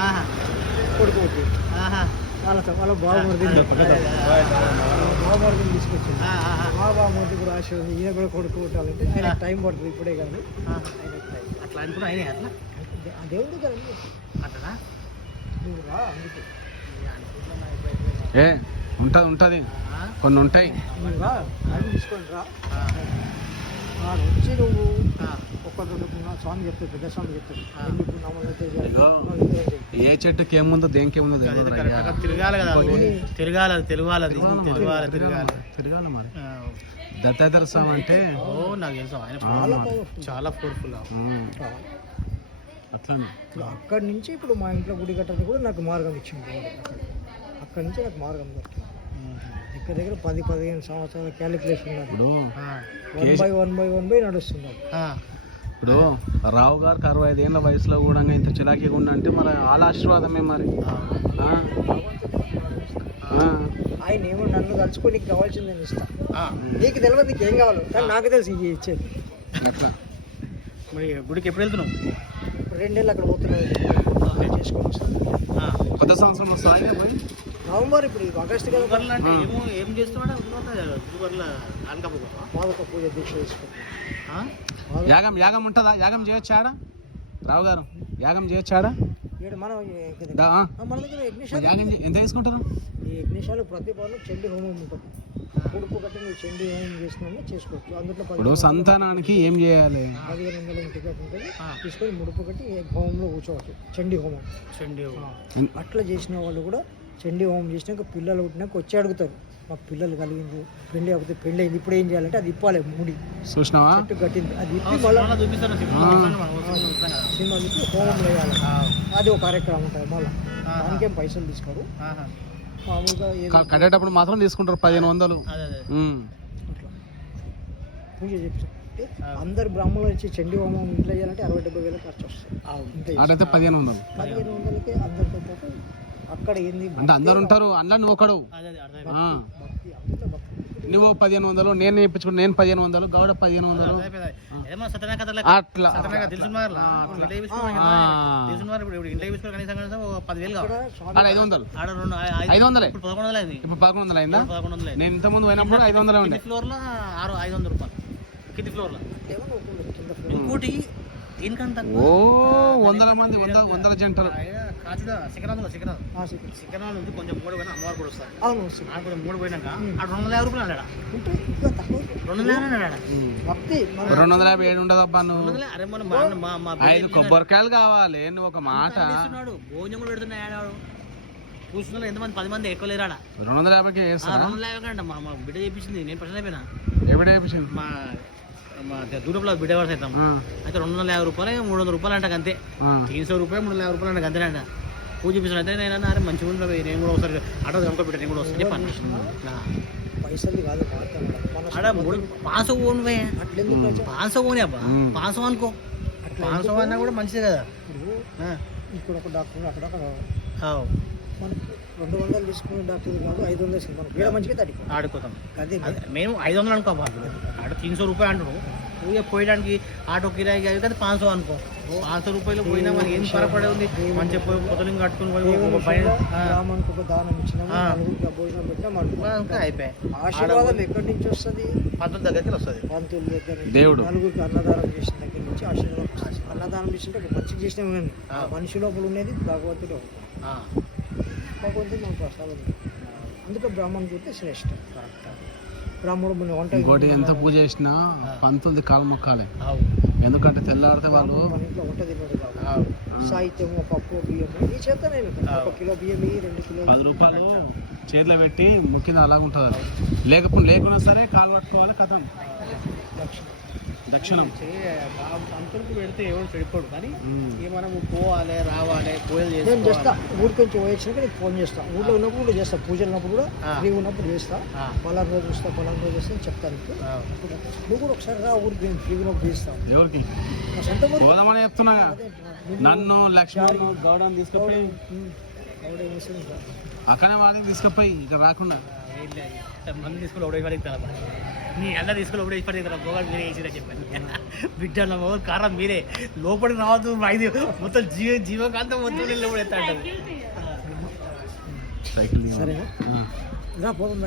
ఆహా, కొడుకు ఒకటి ఆహా. వాళ్ళ బావమరిదిని బావమరిదిని తీసుకొచ్చింది బావమరిది కూడా ఆశ ఉంది ఈయన కూడా కొడుకు ఆయన. టైం పడుతుంది ఇప్పుడే కాదు. అట్లా అనుకున్నా అయినా అట్లా? దేవుడి కదండి అట్లా నువ్వు రా అందుకే. ఏ ఉంటుంది ఉంటుంది. కొన్ని ఉంటాయి. నువ్వు రా వచ్చి నువ్వు ఒక్కటి రెండు స్వామి చెప్తాడు పెద్ద స్వామి చెప్తాడు. ఏ చెట్టుకి ఏముందో దేనికి ఏముందో తిరగాలి కదా. తిరగాలి అది తిరగాలి అది తిరగాలి మరి, తిరగాలి మరి. ఆ, దత్తాత్రేయ స్వామి అంటే ఓ నాకు తెలుసు ఆయన చాలా. పవర్ఫుల్ అట్లనే. ఇప్పుడు అక్కడి నుంచి ఇప్పుడు మా ఇంట్లో గుడి కట్టడానికి కూడా నాకు మార్గం ఇచ్చింది అక్కడ. నుంచి నాకు మార్గం దొరికింది. దగ్గర దగ్గర పది పదిహేను సంవత్సరాల క్యాలిక్యులేషన్ ఇప్పుడు one by one by one by నడుస్తున్నారు ఇప్పుడు రావు గారికి అరవై ఐదేళ్ళ వయసులో కూడా ఇంత చిలాకీగా ఉన్నా అంటే మరి వాళ్ళ ఆశీర్వాదమే మరి. ఆయన ఏమో నన్ను తలుచుకొని నీకు కావాల్సింది నేను ఇస్తా. నీకు తెలియదు నీకు ఏం కావాలో. కానీ నాకు తెలిసి ఇవి ఇచ్చేది. అట్లా మరి గుడికి ఎప్పుడు వెళ్తున్నావు? ఇప్పుడు రెండేళ్ళు అక్కడ చేసుకొని వస్తాను. ఆ. కొత్త సంవత్సరం వస్తాయి పోయి? నవంబర్ ఇప్పుడు ఇది ఆగస్ట్ కదా. ఏం చేస్తున్నాడు? పాదక పూజ. దీక్ష చేసుకుంటాం యాగం యాగం ఉంటుందా? యాగం చేయొచ్చాడా రావు గారు యాగం చేయొచ్చాడా యాగం ఎంత తీసుకుంటారు? ఈ యజ్ఞశాల ప్రతి పనులు చండి హోమం ఉంటుంది. ఉడుపు కట్టి నువ్వు చండి హోమం చేసినాము చేసుకోవచ్చు. అందులో ఇప్పుడు సంతానానికి ఏం చేయాలి? పదిహేను వందల టికెట్ ఉంటుంది. ఆ. తీసుకొని ముడుపు కట్టి హోమంలో కూర్చోవచ్చు. చండి హోమం. చండి. ఎన్- అట్లా చేసిన వాళ్ళు కూడా చండి హోమం చేసినాక పిల్లలు పుట్టినాక వచ్చి అడుగుతారు. మాకు పిల్లలు కలిగింది పెళ్ళి అయిపోతే పెళ్ళి అయింది. ఇప్పుడు ఏం చేయాలంటే అది ఇప్పాలి ముడి. చూసినావా? చెట్టు కట్టింది. అది ఇప్పి మళ్ళీ. సినిమా ఇప్పి హోమం వేయాలి. ఆ. అది ఒక కార్యక్రమం ఉంటుంది మళ్ళీ. దానికేం పైసలు తీసుకోరు. మామూలుగా ఏదో కట్టేటప్పుడు మాత్రం తీసుకుంటారు పదిహేను వందలు. పూజ చేపిస్తే. అందరు బ్రాహ్మణులు వచ్చి చండి హోమం ఇంట్లో చేయాలంటే అరవై డెబ్బై వేల ఖర్చు వస్తుంది పదిహేను వందలు. పదిహేను వందలకి అందరితో పాటు అక్కడ ఏంది అంటే అందరు ఉంటారు. అందులో నువ్వు ఒకడు అదే అదే అర్థం ఆ. భక్తి అందులో భక్తి నువ్వు పదిహేను వందలు నేను నేర్పించుకుని నేను పదిహేను వందలు గౌడ పదిహేను వందలు. అట్లా. ఆడ ఐదు వందలు. ఆడ రెండు ఐ- ఐదు- ఐదు వందలే. ఇప్పుడు పదకొండు వందలు అయింది ఇప్పుడు పదకొండు వందలు అయిందా? పదకొండు వందలు. అయింది నేను ఇంత ముందు పోయినప్పుడు ఐదు వందలే ఉండే. ఫ్లోర్లో ఆరు ఐదు వందల రూపాయలు. కింది ఫ్లోర్లో ఓ వందల మంది వంద వందల జంటలు. శిఖరాలు శిఖరాలు. శిఖరాలు. కొంచెం మూడు పోయినా అమ్మవారు కూడా వస్తారు. అవును మూడు పోయినాక ఆడ రెండు వందల యాభై రూపాయలు రెండు వందల యాభై రెండు వందల యాభై ఏడు ఉండదబ్బా రెండు నువ్వు ఐదు కొబ్బరికాయలు కావాలి నువ్వు ఒక మాట. భోజనం కూడా కూర్చున్న ఎంతమంది? పది మంది ఎక్కువ లేరాడ రెండు వందల యాభైకి వేస్తారా రెండు వందల యాభై మా మా బిడ్డ చేపించింది నేను ప్రశ్న అయిపోయినా. ఎప్పుడు వేయించింది మా మా దూరంలో బిడ్డ వాడు అవుతాం. అయితే రెండు వందల యాభై రూపాయలు మూడు వందల రూపాయలు అంట అంతే తీన్ సో రూపాయలు? మూడు వందల యాభై రూపాయలు అంట అంతేనంట పూజ చేపించాడు అయితే నేను అన్నా, అరే మంచిగా ఉంటుంది నేను కూడా ఒకసారి ఆటో దొంగ బిడ్డ నేను కూడా వస్తాను చెప్పాను. మూడు పాస ఓన్? పాస ఓనే అబ్బా. పాసం అనుకో. పాసం? అన్నా కూడా మంచిదే కదా. ఇప్పుడు ఒక డాక్టర్ రెండు వందలు తీసుకునే డాక్టర్ కాదు ఐదు వందలు మనకి మంచిగా అదే మేము ఐదు వందలు అనుకో సో రూపాయలు అంటారు ఊరికే పోయడానికి ఆటో కిరాయి కాదు కానీ పాంచ్ సో అనుకో పాంచ్ సో రూపాయలు పోయినా మనకి ఏం పరపడే ఉంది మంచిగా పోయి పొదలింగ్ కట్టుకుని పోయి ఒక- పైన దానం ఇచ్చినాము ఆ. నలుగురికి భోజనం పెట్టినా ఇంకా మనం అయిపోయాయి ఆశీర్వాదం ఎక్కడి నుంచి వస్తుంది పంతుల దగ్గరికి వస్తుంది పంతుల దగ్గర దేవుడు. నలుగురికి అన్నదానం చేసిన దగ్గర నుంచి ఆశీర్వాదం. అన్నదానం చేసింటే ఒక మంచిగా చేసిన. మనిషి లోపల ఉండేది భగవంతుడు భగవంతుడు మనకు ప్రసాదం అందుకే బ్రాహ్మణ్ చూస్తే శ్రేష్ట వంట ఇంకోటి ఎంత పూజ చేసినా పంతులది కాలు మొక్కాలి. ఎందుకంటే తెల్లారితే వాళ్ళు సాహిత్యము పప్పు ఈ చేత నేను ఒక కిలో బియ్యం రెండు కిలో పది రూపాయలు చేతిలో పెట్టి ముక్కింది అలాగ ఉంటుంది అది లేకపోతే లేకున్నా సరే కాలు పట్టుకోవాలి కథం. దక్షిణం. పంతులకు పెడితే ఎవరు చెడిపోడు కానీ మనము పోవాలి రావాలి పూజలు నేను చేస్తా. ఊరికి నుంచి పోయించాక నీకు ఫోన్ చేస్తా. ఊళ్ళో ఉన్నప్పుడు కూడా చేస్తా. పూజలు ఉన్నప్పుడు కూడా. ఫ్రీ ఉన్నప్పుడు చేస్తా. పలానా రోజు వస్తా పలానా రోజు వస్తా అని చెప్తాను. నువ్వు కూడా ఒకసారి రా ఊరికి నేను ఫ్రీ ఉన్నప్పుడు చేస్తా. ఎవరికి? పోదామని చెప్తున్నా. నన్ను లక్ష్మణ్ గౌడని తీసుకుపోయి. అక్కడే వాడికి తీసుకుపోయి ఇక రాకుండా. మంది తీసుకుని ఒకటి నీ అన్న తీసుకుని ఒకటే ఇప్పటి దగ్గర బోగాడు మీరే వేసిరా చెప్పాను బిడ్డ నా మొగలు కారం మీరే. లోపలికి రావద్దు ఐదు మొత్తం జీవ జీవకాంతం మొత్తం లోపల ఎత్తా అంటారు. సైకిల్ దిగు. సరేనా? ఆ. రా పోతుంది